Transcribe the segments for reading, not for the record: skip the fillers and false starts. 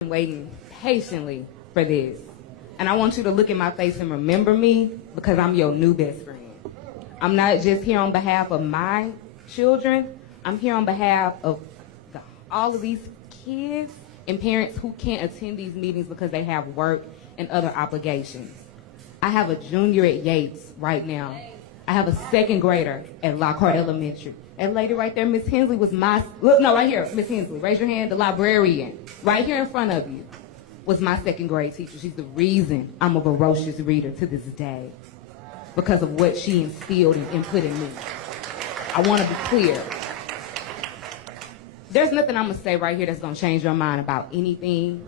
been waiting patiently for this. And I want you to look in my face and remember me because I'm your new best friend. I'm not just here on behalf of my children. I'm here on behalf of all of these kids and parents who can't attend these meetings because they have work and other obligations. I have a junior at Yates right now. I have a second grader at Lockhart Elementary. That lady right there, Miss Hensley, was my, look, no, right here, Miss Hensley, raise your hand, the librarian, right here in front of you, was my second grade teacher. She's the reason I'm a voracious reader to this day, because of what she instilled and input in me. I want to be clear. There's nothing I'm going to say right here that's going to change your mind about anything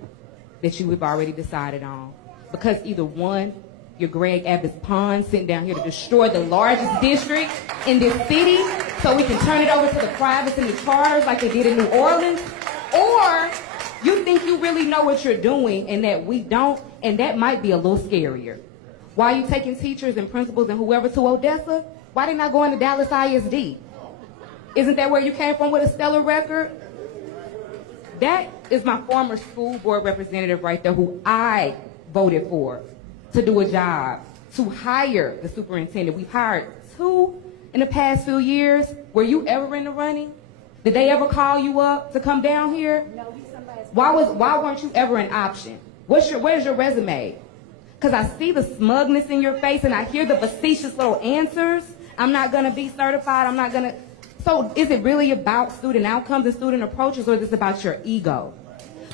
that you have already decided on. Because either one, you're Greg Abbott's pawn sitting down here to destroy the largest district in this city so we can turn it over to the privates and the charters like they did in New Orleans, or you think you really know what you're doing and that we don't, and that might be a little scarier. Why are you taking teachers and principals and whoever to Odessa? Why they not going to Dallas ISD? Isn't that where you came from with a stellar record? That is my former school board representative right there who I voted for to do a job, to hire the superintendent. We've hired 2 in the past few years. Were you ever in the running? Did they ever call you up to come down here? No, Why weren't you ever an option? Where's your resume? Because I see the smugness in your face and I hear the facetious little answers. I'm not going to be certified. I'm not going to. So is it really about student outcomes and student approaches, or is this about your ego?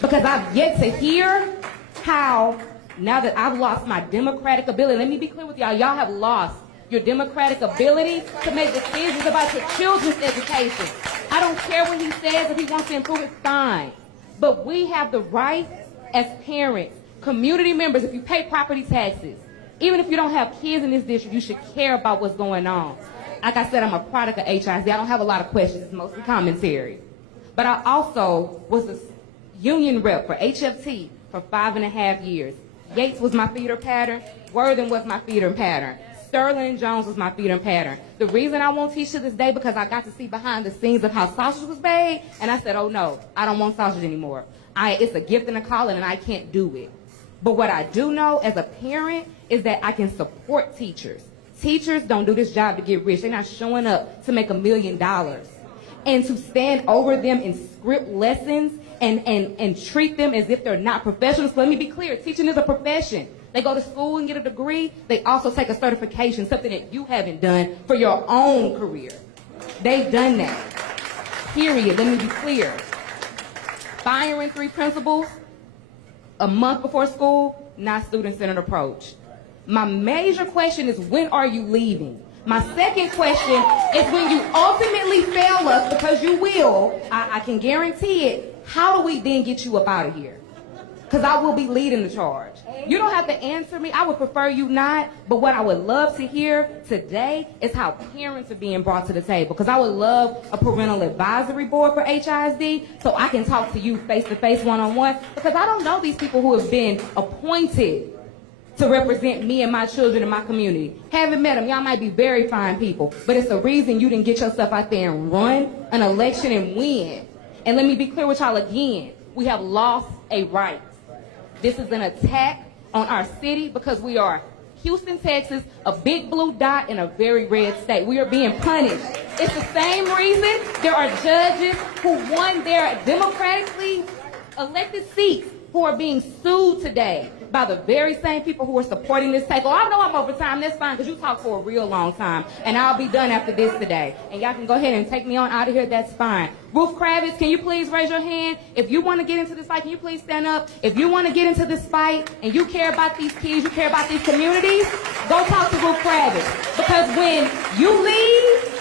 Because I've yet to hear how, now that I've lost my democratic ability, let me be clear with y'all, y'all have lost your democratic ability to make decisions about your children's education. I don't care what he says. If he wants to improve it, fine. But we have the right as parents, community members, if you pay property taxes, even if you don't have kids in this district, you should care about what's going on. Like I said, I'm a product of HISD. I don't have a lot of questions. It's mostly commentary. But I also was a union rep for HFT for 5.5 years. Yates was my feeder pattern. Worthing was my feeder pattern. Sterling and Jones was my feeder pattern. The reason I won't teach to this day because I got to see behind the scenes of how sausage was made, and I said, oh no, I don't want sausage anymore. It's a gift and a calling, and I can't do it. But what I do know as a parent is that I can support teachers. Teachers don't do this job to get rich. They're not showing up to make $1 million. And to stand over them and script lessons and treat them as if they're not professionals. So let me be clear, teaching is a profession. They go to school and get a degree. They also take a certification, something that you haven't done for your own career. They've done that. Period. Let me be clear. Firing 3 principals a month before school, not student-centered approach. My major question is, when are you leaving? My second question is, when you ultimately fail us, because you will, I can guarantee it, how do we then get you up out of here? Because I will be leading the charge. You don't have to answer me. I would prefer you not. But what I would love to hear today is how parents are being brought to the table. Because I would love a parental advisory board for HISD so I can talk to you face-to-face, one-on-one. Because I don't know these people who have been appointed to represent me and my children in my community. Haven't met them. Y'all might be very fine people. But it's the reason you didn't get yourself out there and run an election and win. And let me be clear with y'all again. We have lost a right. This is an attack on our city because we are Houston, Texas, a big blue dot in a very red state. We are being punished. It's the same reason there are judges who won their democratically elected seats who are being sued today by the very same people who are supporting this takeover. I know I'm over time. That's fine, because you talk for a real long time. And I'll be done after this today. And y'all can go ahead and take me on out of here. That's fine. Ruth Kravitz, can you please raise your hand? If you want to get into this fight, can you please stand up? If you want to get into this fight and you care about these kids, you care about these communities, go talk to Ruth Kravitz. Because when you leave,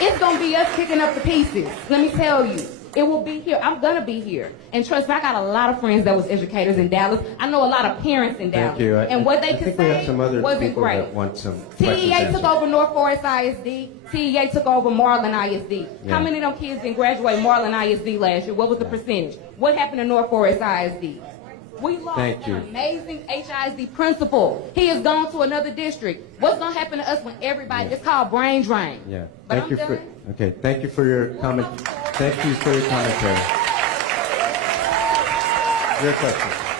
it's going to be us picking up the pieces. Let me tell you. It will be here. I'm going to be here. And trust me, I got a lot of friends that was educators in Dallas. I know a lot of parents in Dallas. Thank you. And what they could say wasn't great. That want some TEA took over North Forest ISD. TEA took over Marlin ISD. Yeah. How many of them kids didn't graduate Marlin ISD last year? What was the percentage? What happened to North Forest ISD? We lost an amazing HISD principal. He has gone to another district. What's going to happen to us when everybody, it's called brain drain. Yeah. But Thank you for, okay, thank you for your comment. Thank you for your commentary. Your question.